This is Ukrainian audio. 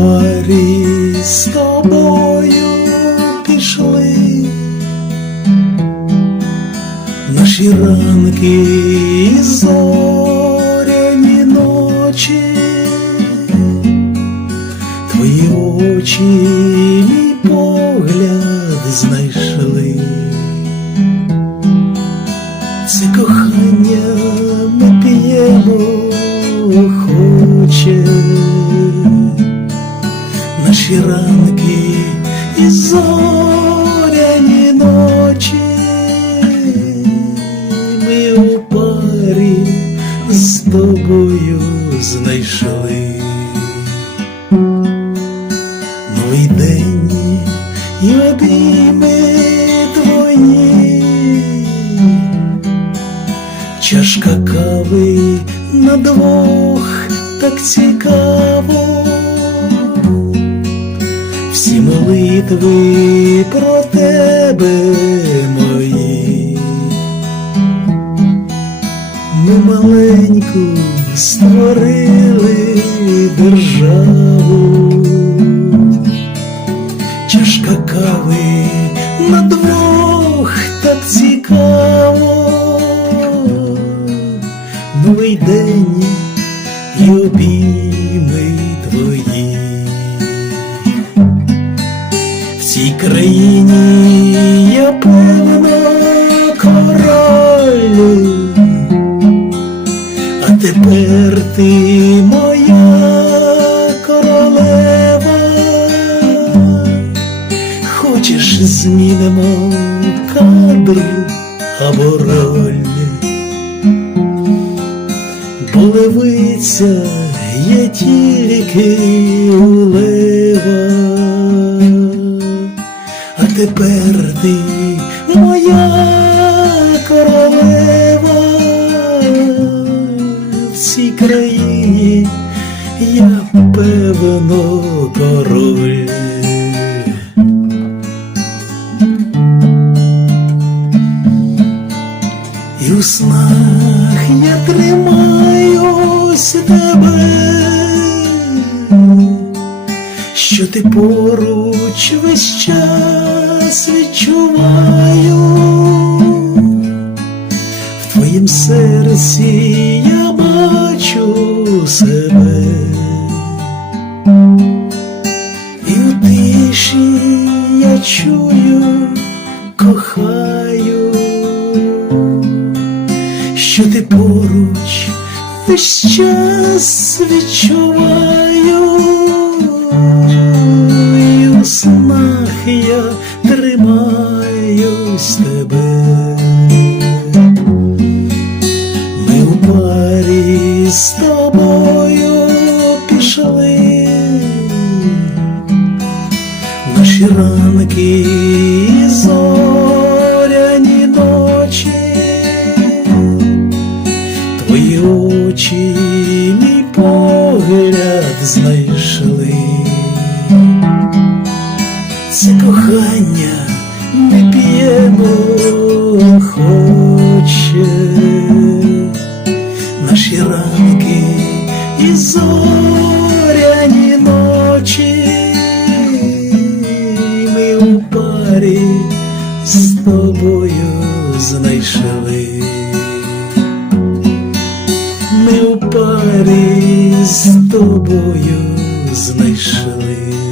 морі з тобою пішли, наші ранки і зоряні ночі, твої очі мій погляд знайшли, це кохання ми п'ємо хоче наші ранки і зоряні ночі, ми у парі з тобою знайшли. Новий день і обійми твої, чашка кави на двох так цікаво, молитви про тебе мої. Ми маленьку створили державу, чашка кави на двох так цікаво, новий день і обійми країні я певно король. А тепер ти моя королева, хочеш змінимо кадр або роль, бо левиця є тільки у лева, тепер ти моя королева в країні я певно король. І у снах я тримаюсь тебе, що ти поруч весь час відчуваю в твоїм серці я бачу себе, і в тиші я чую, кохаю, що ти поруч весь час відчуваю, снах тримаюсь тебе. Ми у парі з тобою пішли, наші ранки і зоряні ночі, твої очі погляд знайшли. Це кохання ми хоче наші ранки і зоряні ночі, ми у парі з тобою знайшли. Ми у парі з тобою знайшли.